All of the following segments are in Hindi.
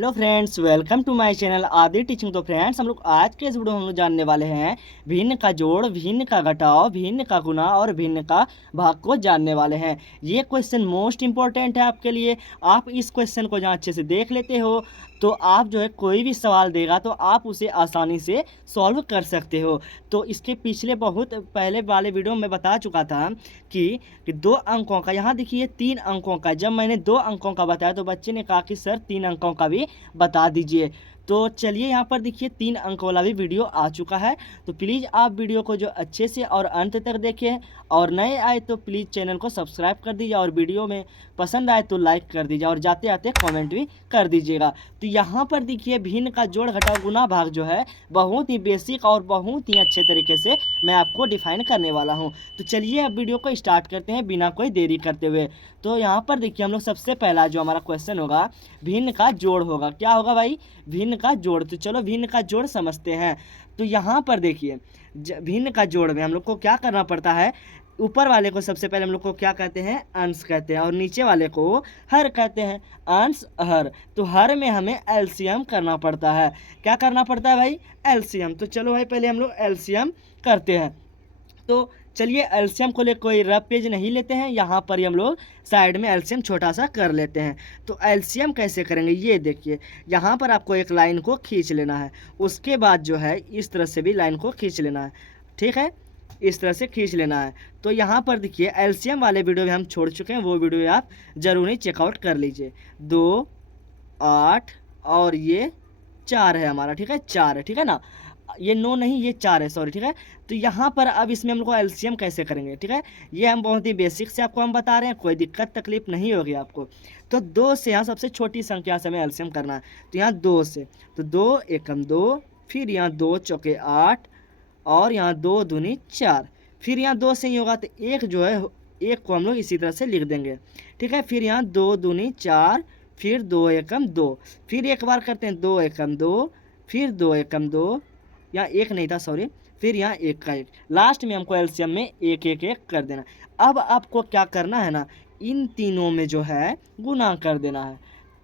Hello friends, welcome to my channel Aadi teaching. तो फ्रेंड्स, हम लोग आज के इस वीडियो में हम लोग जानने वाले हैं भिन्न का जोड़, भिन्न का घटाव, भिन्न का गुणा और भिन्न का भाग को जानने वाले हैं। ये क्वेश्चन मोस्ट इंपॉर्टेंट है आपके लिए। आप इस क्वेश्चन को जहाँ अच्छे से देख लेते हो तो आप जो है कोई भी सवाल देगा तो आप उसे आसानी से सॉल्व कर सकते हो। तो इसके पिछले बहुत पहले वाले वीडियो में बता चुका था कि 2 अंकों का, यहाँ देखिए 3 अंकों का, जब मैंने 2 अंकों का बताया तो बच्चे ने कहा कि सर 3 अंकों का भी बता दीजिए। तो चलिए यहाँ पर देखिए 3 अंक वाला भी वीडियो आ चुका है। तो प्लीज़ आप वीडियो को जो अच्छे से और अंत तक देखें, और नए आए तो प्लीज़ चैनल को सब्सक्राइब कर दीजिए, और वीडियो में पसंद आए तो लाइक कर दीजिए, और जाते आते कमेंट भी कर दीजिएगा। तो यहाँ पर देखिए भिन्न का जोड़, घटाव, गुणा, भाग जो है बहुत ही बेसिक और बहुत ही अच्छे तरीके से मैं आपको डिफाइन करने वाला हूँ। तो चलिए अब वीडियो को स्टार्ट करते हैं बिना कोई देरी करते हुए। तो यहाँ पर देखिए हम लोग सबसे पहला जो हमारा क्वेश्चन होगा भिन्न का जोड़ होगा। क्या होगा भाई? भिन्न का जोड़। तो चलो भिन्न का जोड़ समझते हैं। तो यहाँ पर देखिए भिन्न का जोड़ में हम लोग को क्या करना पड़ता है। ऊपर वाले को सबसे पहले हम लोग को क्या कहते हैं? अंश कहते हैं, और नीचे वाले को हर कहते हैं। अंश हर, तो हर में हमें एलसीएम करना पड़ता है। क्या करना पड़ता है भाई? एलसीएम। तो चलो भाई पहले हम लोग एलसीएम करते हैं। तो चलिए एलसीएम को ले कोई रफ पेज नहीं लेते हैं, यहाँ पर ही हम लोग साइड में एलसीएम छोटा सा कर लेते हैं। तो एलसीएम कैसे करेंगे ये देखिए, यहाँ पर आपको एक लाइन को खींच लेना है, उसके बाद जो है इस तरह से भी लाइन को खींच लेना है। ठीक है, इस तरह से खींच लेना है। तो यहाँ पर देखिए एलसीएम वाले वीडियो भी हम छोड़ चुके हैं, वो वीडियो आप ज़रूर ही चेकआउट कर लीजिए। 2, 8 और ये 4 है हमारा। ठीक है, 4 है, ठीक है ना, ये 9 नहीं, ये 4 है, सॉरी। ठीक है, तो यहाँ पर अब इसमें हम लोग को एलसीएम कैसे करेंगे? ठीक है, ये हम बहुत ही बेसिक से आपको हम बता रहे हैं, कोई दिक्कत तकलीफ नहीं होगी आपको। तो 2 से, यहाँ सबसे छोटी संख्या से हमें एलसीएम करना है। तो यहाँ 2 से, तो 2 एकम 2, फिर यहाँ 2 चौके 8, और यहाँ 2 दूनी 4, फिर यहाँ 2 से ही होगा तो एक जो है, एक को हम लोग इसी तरह से लिख देंगे। ठीक है, फिर यहाँ 2 दूनी 4, फिर 2 एकम 2, फिर एक बार करते हैं 2 एकम 2, फिर 2 एकम 2, यहाँ एक नहीं था, सॉरी, फिर यहाँ एक का एक, लास्ट में हमको एलसीएम में एक एक एक कर देना। अब आपको क्या करना है ना, इन तीनों में जो है गुना कर देना है।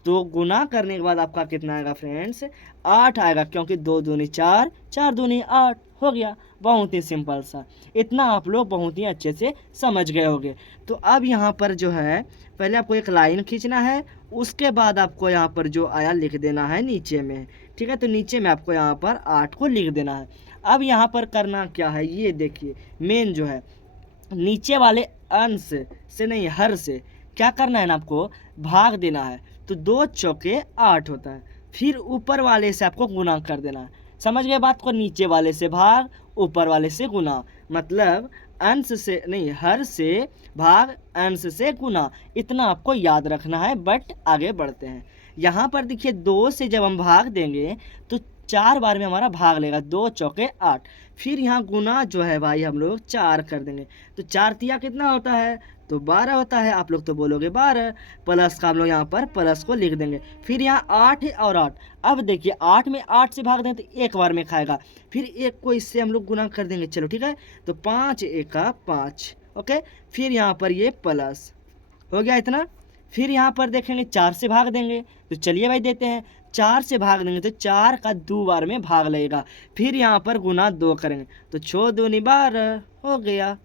तो गुना करने के बाद आपका कितना आएगा फ्रेंड्स? 8 आएगा, क्योंकि 2 दूनी 4, 4 दूनी 8 हो गया। बहुत ही सिंपल सा, इतना आप लोग बहुत ही अच्छे से समझ गए होंगे। तो अब यहाँ पर जो है पहले आपको एक लाइन खींचना है, उसके बाद आपको यहाँ पर जो आया लिख देना है नीचे में। ठीक है, तो नीचे में आपको यहाँ पर 8 को लिख देना है। अब यहाँ पर करना क्या है ये देखिए, मेन जो है नीचे वाले अंश से नहीं, हर से क्या करना है ना, आपको भाग देना है। तो 2 चौके 8 होता है, फिर ऊपर वाले से आपको गुना कर देना है। समझ गए बात को? नीचे वाले से भाग, ऊपर वाले से गुना, मतलब अंश से नहीं, हर से भाग, अंश से गुना, इतना आपको याद रखना है। बट आगे बढ़ते हैं। यहाँ पर देखिए 2 से जब हम भाग देंगे तो 4 बार में हमारा भाग लेगा, 2 चौके 8, फिर यहाँ गुना जो है भाई हम लोग 4 कर देंगे। तो 4 तिया कितना होता है? तो 12 होता है। आप लोग तो बोलोगे 12, प्लस का हम लोग यहाँ पर प्लस को लिख देंगे। फिर यहाँ 8 है और 8, अब देखिए 8 में 8 से भाग दें तो एक बार में खाएगा, फिर एक को इससे हम लोग गुना कर देंगे। चलो ठीक है, तो 5 एका 5, ओके, फिर यहाँ पर ये प्लस हो गया इतना। फिर यहाँ पर देखेंगे 4 से भाग देंगे, तो चलिए भाई देते हैं। 4 से भाग देंगे तो 4 का 2 बार में भाग लगेगा, फिर यहाँ पर गुना 2 करेंगे, तो 6 दूनी 12 हो गया।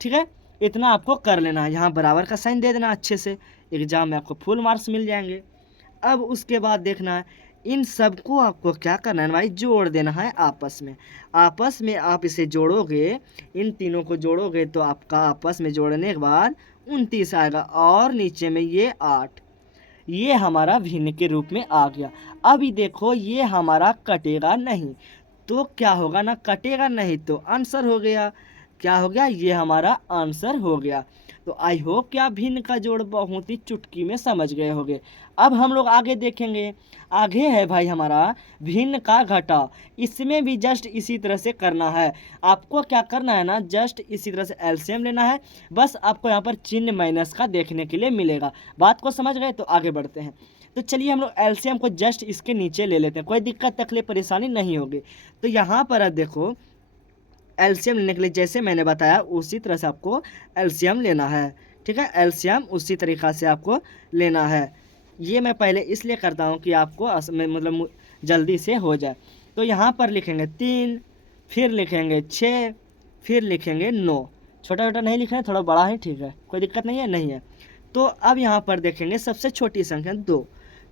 ठीक है, इतना आपको कर लेना है। यहाँ बराबर का साइन दे देना अच्छे से, एग्जाम में आपको फुल मार्क्स मिल जाएंगे। अब उसके बाद देखना है इन सबको आपको क्या करना है भाई, जोड़ देना है आपस में। आपस में आप इसे जोड़ोगे, इन तीनों को जोड़ोगे तो आपका आपस में जोड़ने के बाद 29 आएगा, और नीचे में ये 8, ये हमारा भिन्न के रूप में आ गया। अभी देखो ये हमारा कटेगा नहीं, तो क्या होगा ना, कटेगा नहीं तो आंसर हो गया। क्या हो गया? ये हमारा आंसर हो गया। तो आई होप कि आप भिन्न का जोड़ बहुत ही चुटकी में समझ गए होंगे। अब हम लोग आगे देखेंगे। आगे है भाई हमारा भिन्न का घटाव। इसमें भी जस्ट इसी तरह से करना है। आपको क्या करना है ना, जस्ट इसी तरह से एलसीएम लेना है। बस आपको यहाँ पर चिन्ह माइनस का देखने के लिए मिलेगा। बात को समझ गए? तो आगे बढ़ते हैं। तो चलिए हम लोग एलसीएम को जस्ट इसके नीचे ले लेते हैं, कोई दिक्कत तकलीफ परेशानी नहीं होगी। तो यहाँ पर देखो एलसीएम लेने के लिए जैसे मैंने बताया उसी तरह से आपको एलसीएम लेना है। ठीक है, एलसीएम उसी तरीक़ा से आपको लेना है। ये मैं पहले इसलिए करता हूँ कि आपको मतलब जल्दी से हो जाए। तो यहाँ पर लिखेंगे 3, फिर लिखेंगे 6, फिर लिखेंगे 9। छोटा छोटा नहीं लिखना है, थोड़ा बड़ा ही ठीक है, कोई दिक्कत नहीं है, नहीं है। तो अब यहाँ पर देखेंगे सबसे छोटी संख्या 2,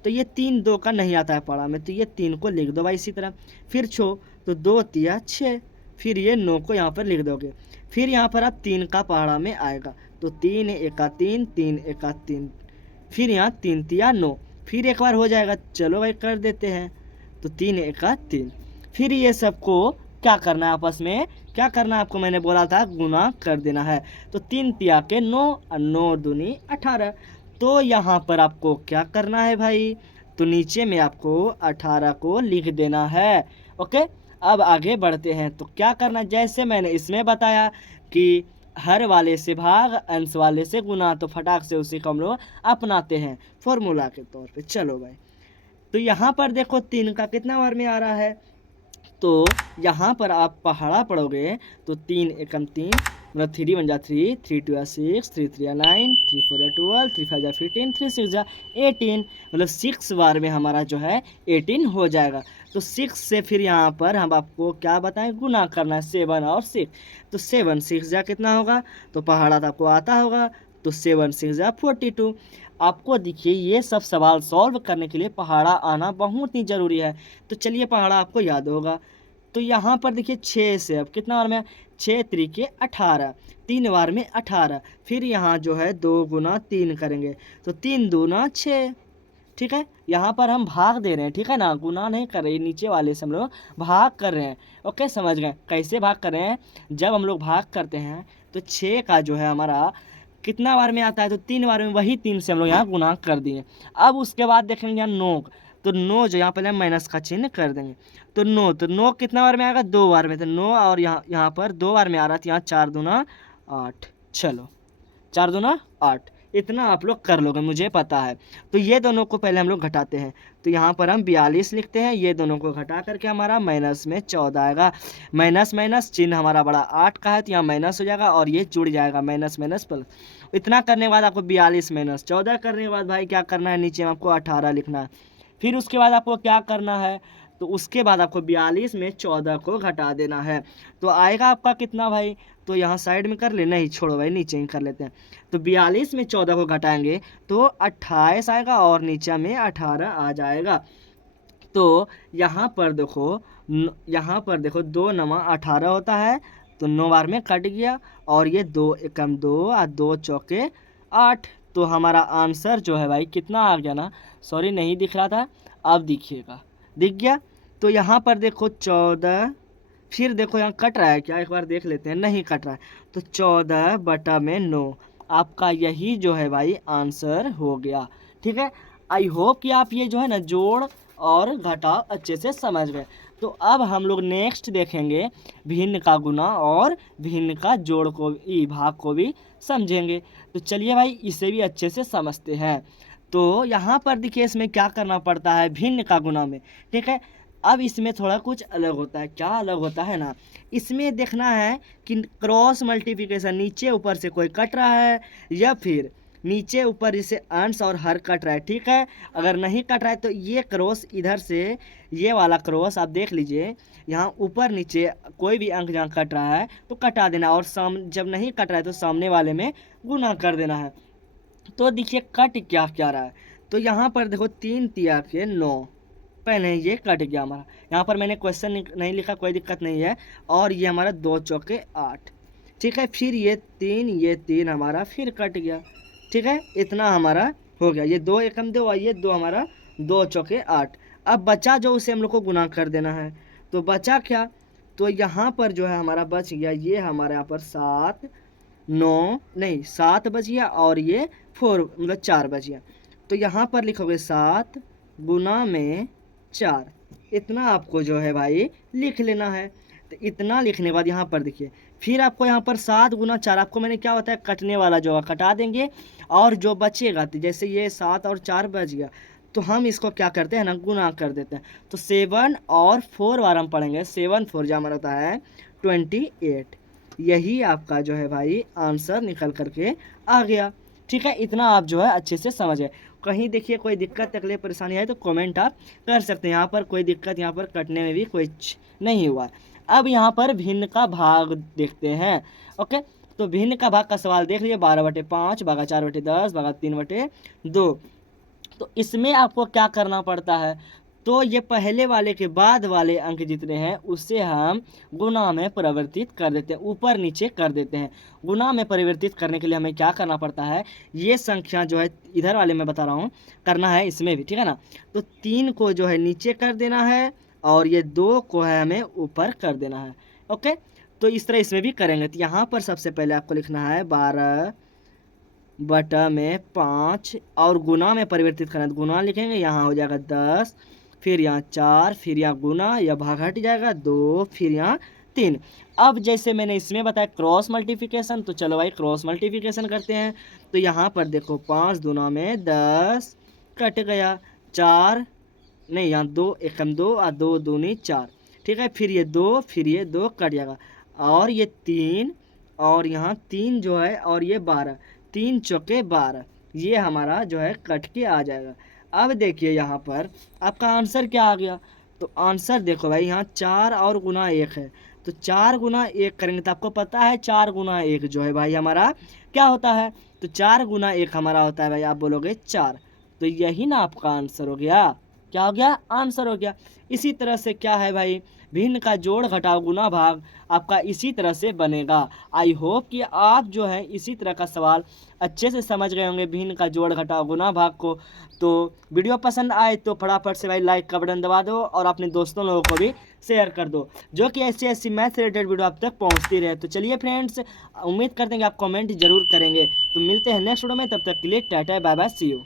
तो ये 3 2 का नहीं आता है पढ़ा में, तो ये 3 को लिख दो भाई इसी तरह। फिर छो तो 2 तिया 6, फिर ये 9 को यहाँ पर लिख दोगे। फिर यहाँ पर अब 3 का पहाड़ा में आएगा, तो 3 एका 3, 3 एका 3, फिर यहाँ 3 तिया 9, फिर एक बार हो जाएगा, चलो भाई कर देते हैं। तो 3 एका 3, फिर ये सबको क्या करना है आपस में, क्या करना है आपको, मैंने बोला था गुना कर देना है। तो 3 तिया के 9 और 9 दूनी 18। तो यहाँ पर आपको क्या करना है भाई, तो नीचे में आपको 18 को लिख देना है। ओके, अब आगे बढ़ते हैं। तो क्या करना, जैसे मैंने इसमें बताया कि हर वाले से भाग, अंश वाले से गुना, तो फटाक से उसी को हम लोग अपनाते हैं फॉर्मूला के तौर पे। चलो भाई, तो यहाँ पर देखो 3 का कितना बार में आ रहा है, तो यहाँ पर आप पहाड़ा पढ़ोगे तो 3 एकम 3, मतलब 3 1 जा 3, 3 2 जा 6, 3 3 जा 9, 3 4 जा 12, 3 5 जा 15, 3 6 जा 18, मतलब 6 बार में हमारा जो है 18 हो जाएगा। तो 6 से फिर यहाँ पर हम आपको क्या बताएं, गुना करना है 7 और 6। तो 7 6 जा कितना होगा, तो पहाड़ा तो आपको आता होगा, तो 7 6 जा 42। आपको देखिए ये सब सवाल सॉल्व करने के लिए पहाड़ा आना बहुत ही ज़रूरी है। तो चलिए पहाड़ा आपको याद होगा। तो यहाँ पर देखिए 6 से अब कितना बार में, 6 त्रिके 18, 3 बार में 18, फिर यहाँ जो है 2 गुना 3 करेंगे, तो 3 दूना 6। ठीक है, यहाँ पर हम भाग दे रहे हैं, ठीक है ना, गुना नहीं कर रहे, नीचे वाले से हम लोग भाग कर रहे हैं। ओके, समझ गए कैसे भाग कर रहे हैं। जब हम लोग भाग करते हैं तो 6 का जो है हमारा कितना बार में आता है, तो 3 बार में, वही 3 से हम लोग यहाँ गुना कर दिए। अब उसके बाद देखेंगे यहाँ 9, तो 9 जो यहाँ पहले माइनस का चिन्ह कर देंगे, तो 9, तो 9 कितना बार में आएगा, 2 बार में, तो 9 और यहाँ पर 2 बार में आ रहा था, यहाँ 4 दूना 8। चलो 4 दूना 8, इतना आप लोग कर लोगे, मुझे पता है। तो ये दोनों को पहले हम लोग घटाते हैं, तो यहाँ पर हम 42 लिखते हैं, ये दोनों को घटा करके हमारा माइनस में 14 आएगा। माइनस माइनस चिन्ह हमारा बड़ा 8 का है, तो यहाँ माइनस हो जाएगा और ये जुड़ जाएगा, माइनस माइनस प्लस। इतना करने के बाद आपको 42 माइनस 14 करने के बाद भाई क्या करना है, नीचे में आपको 18 लिखना है। फिर उसके बाद आपको क्या करना है, तो उसके बाद आपको 42 में 14 को घटा देना है, तो आएगा आपका कितना भाई, तो यहाँ साइड में कर ले, नहीं छोड़ो भाई नीचे ही कर लेते हैं। तो 42 में 14 को घटाएंगे तो 28 आएगा और नीचे में 18 आ जाएगा। तो यहाँ पर देखो, यहाँ पर देखो 2 नमा 18 होता है, तो 9 बार में कट गया, और ये 2 एकम 2 और 2 चौके 8। तो हमारा आंसर जो है भाई कितना आ गया ना, सॉरी नहीं दिख रहा था, अब दिखिएगा, दिख गया। तो यहाँ पर देखो 14, फिर देखो यहाँ कट रहा है क्या, एक बार देख लेते हैं, नहीं कट रहा है, तो 14 बटा में 9, आपका यही जो है भाई आंसर हो गया। ठीक है, आई होप कि आप ये जो है ना जोड़ और घटाव अच्छे से समझ गए। तो अब हम लोग नेक्स्ट देखेंगे भिन्न का गुना और भिन्न का जोड़ को भाग को भी समझेंगे। तो चलिए भाई इसे भी अच्छे से समझते हैं। तो यहाँ पर देखिए इसमें क्या करना पड़ता है भिन्न का गुना में, ठीक है। अब इसमें थोड़ा कुछ अलग होता है, क्या अलग होता है ना, इसमें देखना है कि क्रॉस मल्टीप्लिकेशन नीचे ऊपर से कोई कट रहा है या फिर नीचे ऊपर इसे अंश और हर कट रहा है। ठीक है, अगर नहीं कट रहा है तो ये क्रॉस इधर से, ये वाला क्रॉस आप देख लीजिए, यहाँ ऊपर नीचे कोई भी अंक जहाँ कट रहा है तो कटा देना, और जब नहीं कट रहा है तो सामने वाले में गुना कर देना है। तो देखिए कट क्या क्या रहा है, तो यहाँ पर देखो 3 तिया के 9, पहले ये कट गया हमारा, यहाँ पर मैंने क्वेश्चन नहीं लिखा, कोई दिक्कत नहीं है, और ये हमारा 2 चौके 8। ठीक है, फिर ये 3 हमारा फिर कट गया। ठीक है, इतना हमारा हो गया, ये 2 एकम 2 और ये 2 हमारा 2 चौके 8। अब बचा जो उसे हम लोग को गुना कर देना है, तो बचा क्या, तो यहाँ पर जो है हमारा बच गया, ये हमारे यहाँ पर 7 बच गया, और ये 4 मतलब 4 बच गया। तो यहाँ पर लिखोगे 7 गुना में 4, इतना आपको जो है भाई लिख लेना है। तो इतना लिखने के बाद यहाँ पर देखिए, फिर आपको यहाँ पर 7 गुना 4, आपको मैंने क्या होता है कटने वाला जो कटा देंगे, और जो बचेगा तो जैसे ये 7 और 4 बच गया, तो हम इसको क्या करते हैं ना गुना कर देते हैं। तो 7 और 4 बार हम पढ़ेंगे, 7 4 जो हमारा होता है 28। यही आपका जो है भाई आंसर निकल करके आ गया। ठीक है, इतना आप जो है अच्छे से समझे। कहीं देखिए कोई दिक्कत तकलीफ परेशानी है तो कमेंट आप कर सकते हैं। यहाँ पर कोई दिक्कत यहाँ पर कटने में भी कुछ नहीं हुआ। अब यहाँ पर भिन्न का भाग देखते हैं। ओके, तो भिन्न का भाग का सवाल देख लीजिए, 12/5 भागा 4/10 भागा 3/2। तो इसमें आपको क्या करना पड़ता है, तो ये पहले वाले के बाद वाले अंक जितने हैं उससे हम गुना में परिवर्तित कर देते हैं, ऊपर नीचे कर देते हैं। गुना में परिवर्तित करने के लिए हमें क्या करना पड़ता है, ये संख्या जो है इधर वाले में बता रहा हूँ करना है इसमें भी, ठीक है ना। तो 3 को जो है नीचे कर देना है और ये 2 को है हमें ऊपर कर देना है। ओके, तो इस तरह इसमें भी करेंगे। तो यहाँ पर सबसे पहले आपको लिखना है 12/5 और गुना में परिवर्तित करना है। तो गुना लिखेंगे, यहाँ हो जाएगा 10, फिर यहाँ 4, फिर यहाँ गुना, यह भाग हट जाएगा 2, फिर यहाँ 3। अब जैसे मैंने इसमें बताया क्रॉस मल्टीप्लिकेशन, तो चलो भाई क्रॉस मल्टीप्लिकेशन करते हैं। तो यहाँ पर देखो 5 दूना में 10 कट गया, 4 नहीं, यहाँ 2 एकम 2 और 2 दूनी 4, ठीक है। फिर ये 2, फिर ये 2 कट जाएगा और ये 3 और यहाँ 3 जो है और ये 12, 3 चौके 12, ये हमारा जो है कट के आ जाएगा। अब देखिए यहाँ पर आपका आंसर क्या आ गया, तो आंसर देखो भाई यहाँ 4 और गुना 1 है, तो 4 गुना 1 करेंगे तो आपको पता है 4 गुना 1 जो है भाई हमारा क्या होता है, तो 4 गुना 1 हमारा होता है भाई, आप बोलोगे 4, तो यही ना आपका आंसर हो गया। क्या हो गया, आंसर हो गया। इसी तरह से क्या है भाई, भिन्न का जोड़ घटाव गुना भाग आपका इसी तरह से बनेगा। आई होप कि आप जो है इसी तरह का सवाल अच्छे से समझ गए होंगे भिन्न का जोड़ घटाव गुना भाग को। तो वीडियो पसंद आए तो फटाफट से भाई लाइक का बटन दबा दो और अपने दोस्तों लोगों को भी शेयर कर दो, जो कि ऐसी ऐसी मैथ रिलेटेड वीडियो आप तक पहुंचती रहे। तो चलिए फ्रेंड्स, उम्मीद करते हैं कि आप कमेंट जरूर करेंगे। तो मिलते हैं नेक्स्ट वीडियो में, तब तक के लिए tata bye bye, see you.